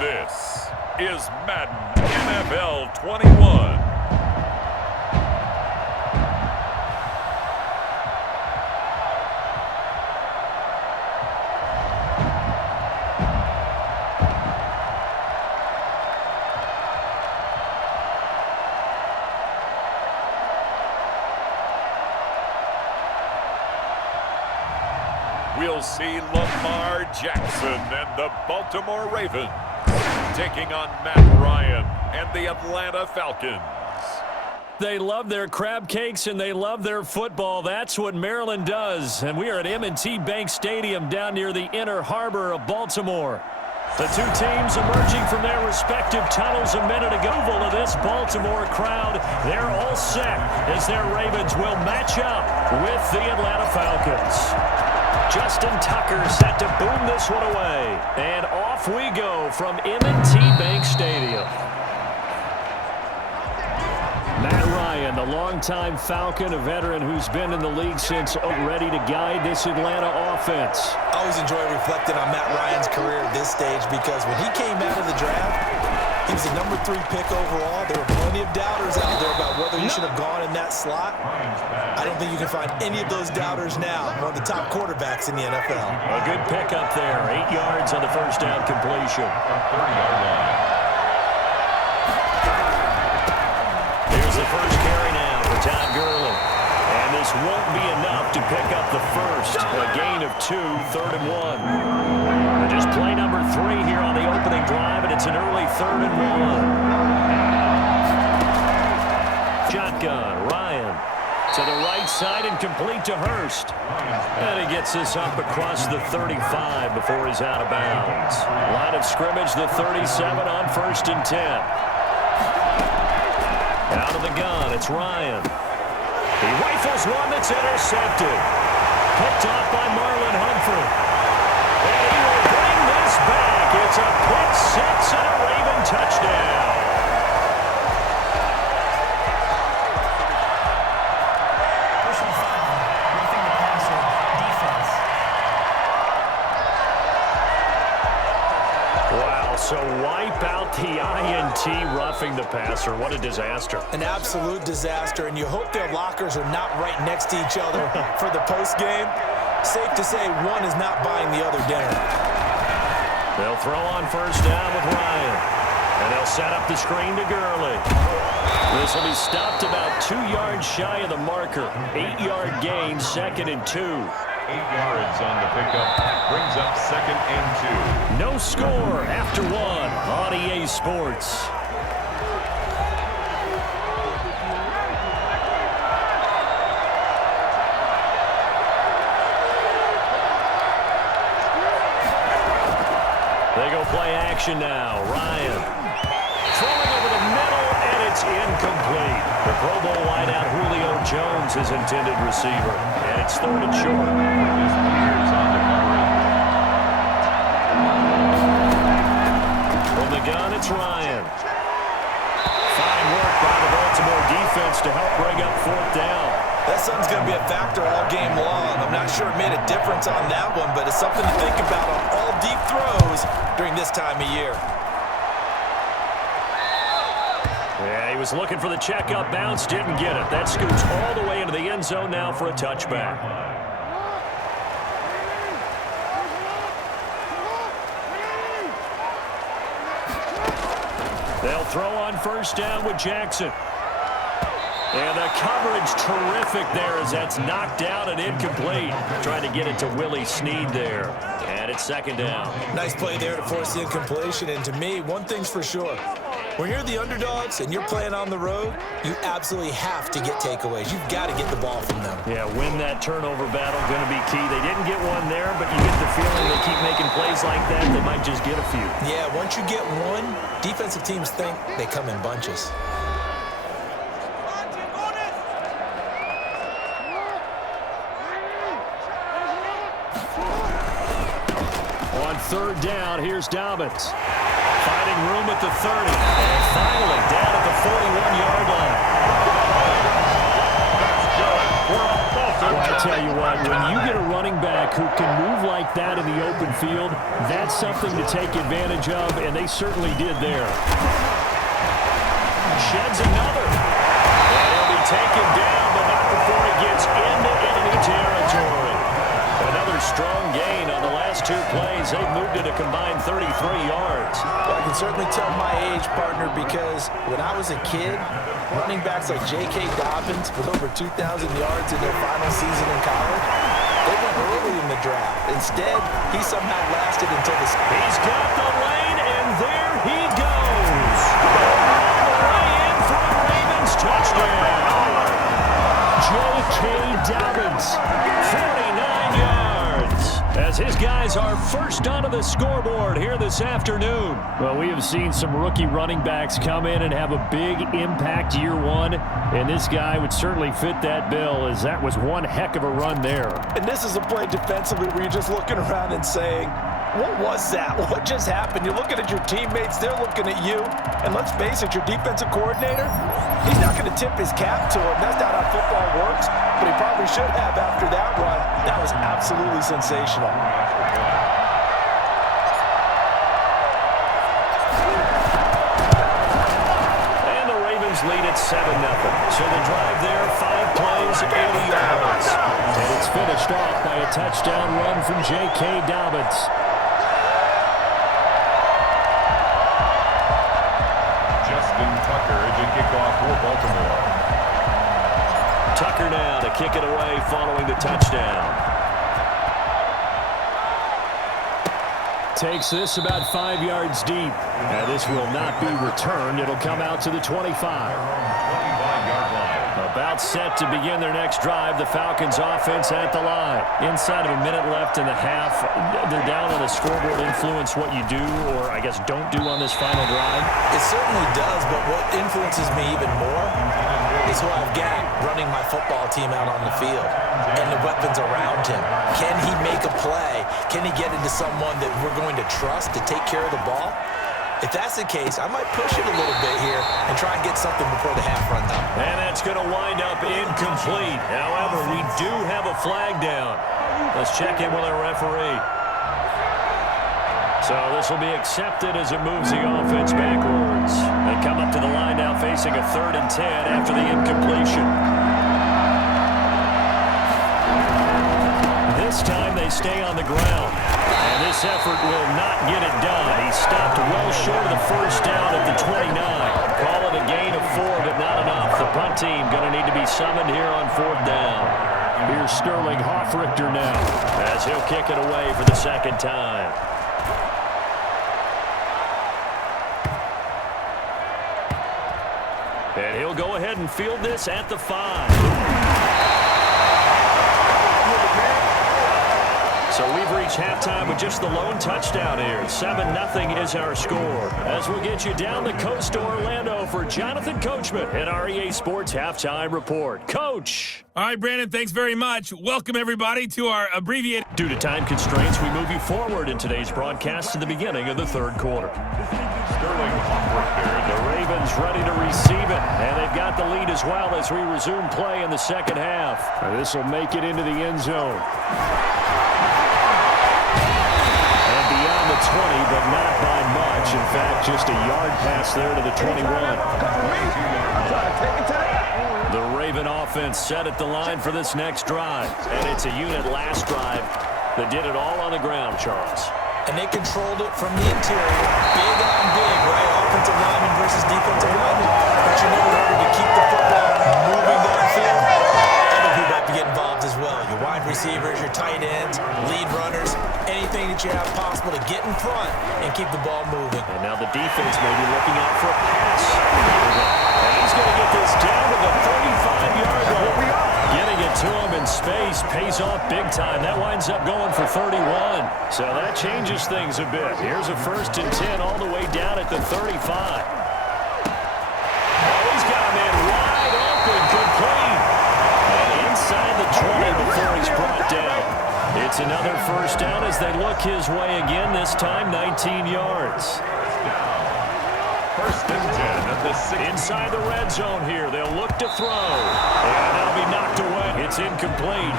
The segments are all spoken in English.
This is Madden NFL 21. We'll see Lamar Jackson and the Baltimore Ravens taking on Matt Ryan and the Atlanta Falcons. They love their crab cakes and they love their football. That's what Maryland does. And we are at M&T Bank Stadium down near the inner harbor of Baltimore. The two teams emerging from their respective tunnels a minute ago. To this Baltimore crowd, they're all set as their Ravens will match up with the Atlanta Falcons. Justin Tucker set to boom this one away. And off we go from M&T Bank Stadium. Matt Ryan, the longtime Falcon, a veteran who's been in the league since, ready to guide this Atlanta offense. I always enjoy reflecting on Matt Ryan's career at this stage because when he came out of the draft, he was the number 3 pick overall. There were plenty of doubters out there about whether he should have gone in that slot. I don't think you can find any of those doubters now. One of the top quarterbacks in the NFL. A good pickup there. 8 yards on the first down completion. Here's the first carry now for Todd Gurley. And this won't be enough to pick up the first. A gain of 2, 3rd and 1. Just play number 3 here on the opening drive, and it's an early 3rd and 1. Shotgun, Ryan to the right side and complete to Hurst. And he gets this up across the 35 before he's out of bounds. Line of scrimmage, the 37 on 1st and 10. Out of the gun, it's Ryan. He rifles one that's intercepted. Picked off by Marlon Humphrey. And he will bring this back. It's a pick six and a Raven touchdown. So wipe out the INT roughing the passer. What a disaster. An absolute disaster, and you hope their lockers are not right next to each other for the postgame. Safe to say one is not buying the other dinner. They'll throw on first down with Ryan. And they'll set up the screen to Gurley. This will be stopped about 2 yards shy of the marker. 8-yard gain, 2nd and 2. 8 yards on the pickup. Brings up 2nd and 2. No score after 1 on EA Sports. They go play action now. Ryan throwing over the middle, and it's incomplete. The Pro Bowl wideout Julio Jones is intended receiver, and it's 3rd and short. From the gun, it's Ryan. Fine work by the Baltimore defense to help bring up 4th down. That sun's going to be a factor all game long. I'm not sure it made a difference on that one, but it's something to think about on all deep throws during this time of year. Yeah, he was looking for the checkup bounce, didn't get it. That scoots all the way into the end zone now for a touchback. They'll throw on first down with Jackson. And the coverage terrific there as that's knocked out and incomplete. Trying to get it to Willie Snead there. And it's 2nd down. Nice play there to force the incompletion. And to me, one thing's for sure. When you're the underdogs and you're playing on the road, you absolutely have to get takeaways. You've got to get the ball from them. Yeah, win that turnover battle, going to be key. They didn't get one there, but you get the feeling they keep making plays like that, they might just get a few. Yeah, once you get one, defensive teams think they come in bunches. On 3rd down, here's Dobbins. Finding room at the 30. And finally down at the 41-yard line. tell you what, when you get a running back who can move like that in the open field, that's something to take advantage of, and they certainly did there. Sheds another. And he'll be taken down, but not before he gets into enemy territory. Another strong gain on the last 2 plays. They've moved it a combined 33 yards. Well, I can certainly tell my age, partner, because when I was a kid, running backs like J.K. Dobbins with over 2,000 yards in their final season in college, they went early in the draft. Instead, he somehow lasted until the... He's got the lane, and there he goes. All the way in for the Ravens touchdown. J.K. Dobbins, 49 yards, as his guys are first onto the scoreboard here this afternoon. Well, we have seen some rookie running backs come in and have a big impact year one, and this guy would certainly fit that bill, as that was one heck of a run there. And this is a play defensively where you're just looking around and saying, what was that? What just happened? You're looking at your teammates, they're looking at you, and let's face it, your defensive coordinator, he's not going to tip his cap to him. That's not how football works, but he probably should have after that run. That was absolutely sensational. And the Ravens lead at 7-0. So the drive there, 5 plays, 80 yards. And it's finished off by a touchdown run from J.K. Dobbins. Tucker to kick off for Baltimore. Tucker now to kick it away following the touchdown. Takes this about 5 yards deep. Now this will not be returned. It'll come out to the 25. 25-yard line. About set to begin their next drive. The Falcons offense at the line. Inside of a minute left in the half. They're down on the scoreboard. Influence what you do, or I guess don't do on this final drive? It certainly does, but what influences me even more is who I've got running my football team out on the field and the weapons around him. Can he make a play? Can he get into someone that we're going to trust to take care of the ball? If that's the case, I might push it a little bit here and try and get something before the half runs out. And that's going to wind up incomplete. However, we do have a flag down. Let's check in with our referee. So this will be accepted as it moves the offense backwards. They come up to the line now facing a 3rd and 10 after the incompletion. This time they stay on the ground. And this effort will not get it done. He stopped well short of the first down at the 29. Call it a gain of 4, but not enough. The punt team going to need to be summoned here on 4th down. Here's Sterling Hoffrichter now, as he'll kick it away for the 2nd time. And he'll go ahead and field this at the 5. So we've reached halftime with just the lone touchdown here. 7-0 is our score. As we'll get you down the coast to Orlando for Jonathan Coachman at our EA Sports Halftime Report. Coach! All right, Brandon, thanks very much. Welcome, everybody, to our abbreviated... Due to time constraints, we move you forward in today's broadcast to the beginning of the 3rd quarter. Sterling Hoffrichter. The Ravens ready to receive it, and they've got the lead as well as we resume play in the 2nd half. This will make it into the end zone. 20, but not by much. In fact, just a yard pass there to the 21. The Raven offense set at the line for this next drive. And it's a unit last drive that did it all on the ground, Charles. And they controlled it from the interior. Big on big, right? Offensive lineman versus defensive lineman. But you know, in order to keep the football moving downfield, other people have to get involved as well. Your wide receivers, your tight ends, lead runners, anything that you have possible to get in front and keep the ball moving. And now the defense may be looking out for a pass. And he's going to get this down to the 35-yard line. Getting it to him in space pays off big time. That winds up going for 31. So that changes things a bit. Here's a 1st and 10 all the way down at the 35. Oh, he's got him in wide open, complete. And inside the 20 before he's brought down. It's another 1st down as they look his way again, this time 19 yards. First and 10 at the 6. Inside the red zone here. They'll look to throw. And that'll be knocked away. It's incomplete.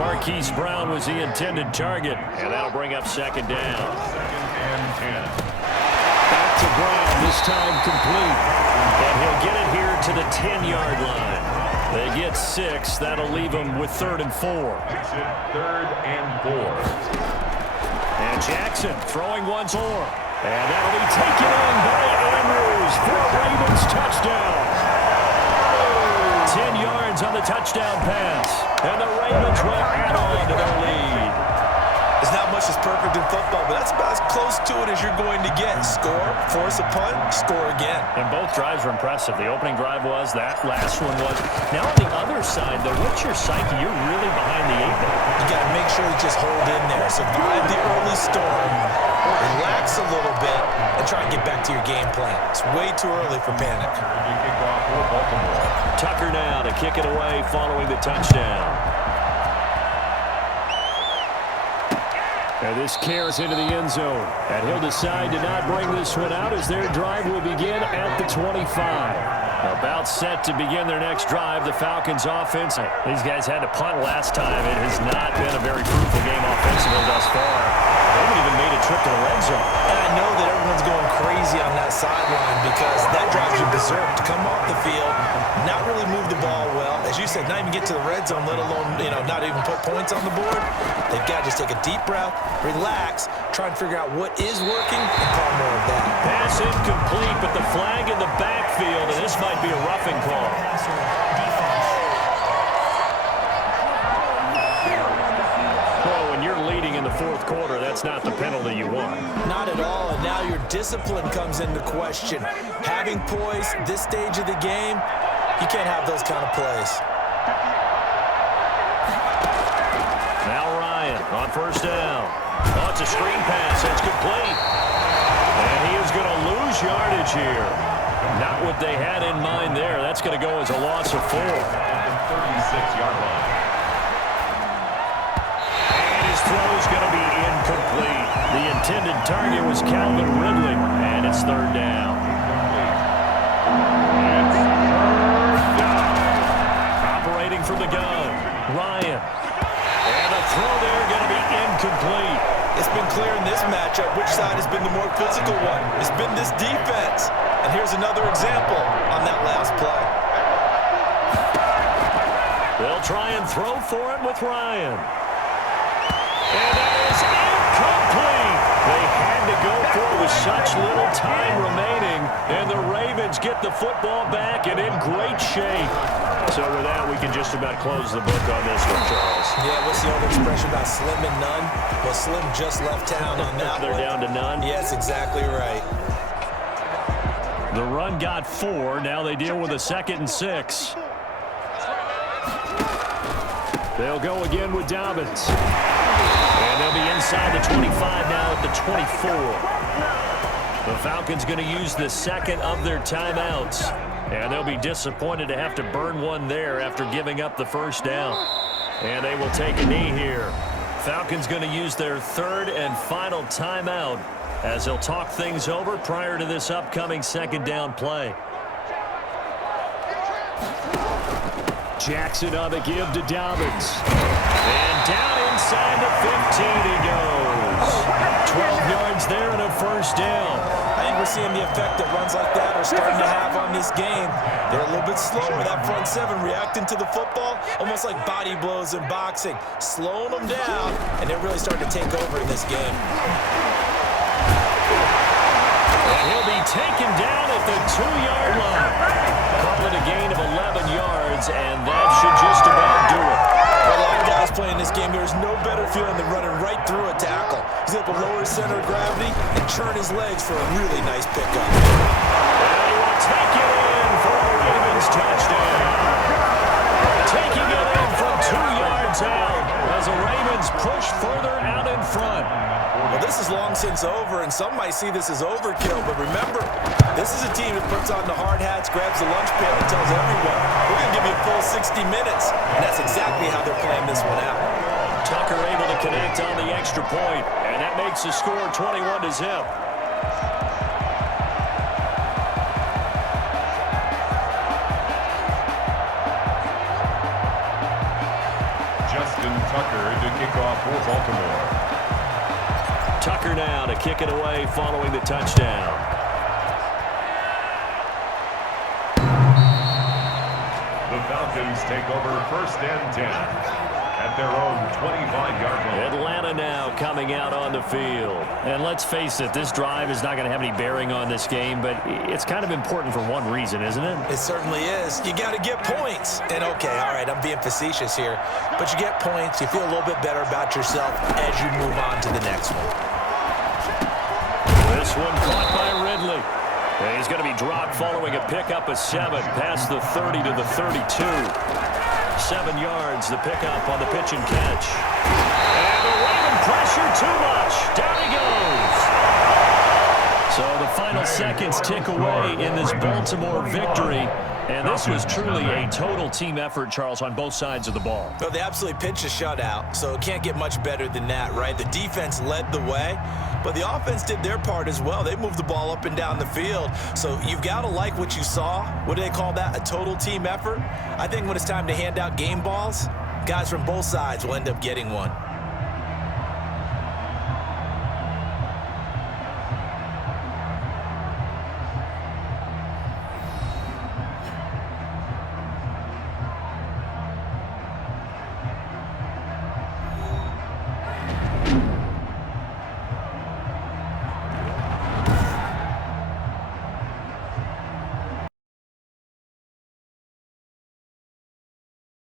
Marquise Brown was the intended target. And that'll bring up second down. Second and 10. Back to Brown, this time complete. And he'll get it here to the 10-yard line. They get 6. That'll leave them with 3rd and 4. Third and 4. And Jackson throwing once more. And that'll be taken in by Andrews for a Ravens touchdown. 10 yards on the touchdown pass. And the Ravens will add on to their lead. There's not much that's perfect in football, but that's about as close to it as you're going to get. Score, force a punt, score again. And both drives were impressive. The opening drive was, that last one was. Now on the other side, though, what's your psyche? You're really behind the 8-ball. You got to make sure you just hold in there. Survive the early storm, relax a little bit, and try and get back to your game plan. It's way too early for panic. Tucker now to kick it away following the touchdown. And this carries into the end zone. And he'll decide to not bring this one out as their drive will begin at the 25. About set to begin their next drive, the Falcons offense. These guys had to punt last time. It has not been a very fruitful game offensively thus far. They haven't even made a trip to the red zone. And I know that everyone's going crazy on that sideline because that drives you berserk to come off the field, not really move the ball well. As you said, not even get to the red zone, let alone, not even put points on the board. They've got to just take a deep breath, relax, try and figure out what is working, and call more of that. Pass incomplete, but the flag in the backfield, and this might be a roughing call. Well, when you're leading in the fourth quarter, that's not the penalty you want. Not at all, and now your discipline comes into question. Having poise this stage of the game, you can't have those kind of plays. Now Ryan on first down. Oh, it's a screen pass. That's complete. And he is going to lose yardage here. Not what they had in mind there. That's going to go as a loss of 4. At the 36-yard line. And his throw is going to be incomplete. The intended target was Calvin Ridley, and it's 3rd down. Operating from the gun, Ryan. And the throw there going to be incomplete. It's been clear in this matchup which side has been the more physical one. It's been this defense. And here's another example on that last play. They'll try and throw for it with Ryan. And that is incomplete. They had to go for it with such little time remaining. And the Ravens get the football back and in great shape. So with that, we can just about close the book on this one, Charles. Yeah, what's the old expression about slim and none? Well, Slim just left town on that They're one. down to none. Yes, exactly right. The run got 4. Now they deal with a 2nd and 6. They'll go again with Dobbins. And they'll be inside the 25 now at the 24. The Falcons going to use the second of their timeouts. And they'll be disappointed to have to burn one there after giving up the first down. And they will take a knee here. Falcons going to use their 3rd and final timeout as they'll talk things over prior to this upcoming 2nd down play. Jackson on the give to Dobbins. And down inside the 15 he goes. 12 yards there and a first down. I think we're seeing the effect that runs like that are starting to have on this game. They're a little bit slower, that front 7 reacting to the football, almost like body blows in boxing, slowing them down, and they're really starting to take over in this game. And he'll be taken down at the 2-yard line. Call it a gain of 11 yards, and that should just about do it. A lot of guys playing this game, there's no better feeling than running right through a tackle. He's able to lower his center of gravity and churn his legs for a really nice pickup. And he will take it in for a Ravens touchdown. Taking it in from 2 yards out as the Ravens push further out in front. Well, this is long since over, and some might see this as overkill, but remember, this is a team that puts on the hard hats, grabs the lunch pail, and tells everyone, we're going to give you a full 60 minutes, and that's exactly how they're playing this one out. Tucker able to connect on the extra point, and that makes the score 21-0. kickoff for Baltimore. Tucker now to kick it away following the touchdown. The Falcons take over 1st and 10 at their own 25-yard line. Atlanta now coming out on the field. And let's face it, this drive is not going to have any bearing on this game, but it's kind of important for one reason, isn't it? It certainly is. You got to get points. And, okay, all right, I'm being facetious here. But you get points, you feel a little bit better about yourself as you move on to the next one. This one caught by Ridley. He's going to be dropped following a pickup of 7 past the 30 to the 32. 7 yards, the pickup on the pitch and catch. And the Raven pressure too much. Down he goes. So the final seconds tick away in this Baltimore victory. And this was truly a total team effort, Charles, on both sides of the ball. Well, they absolutely pitched a shutout, so it can't get much better than that, right? The defense led the way, but the offense did their part as well. They moved the ball up and down the field, so you've got to like what you saw. What do they call that? A total team effort? I think when it's time to hand out game balls, guys from both sides will end up getting one.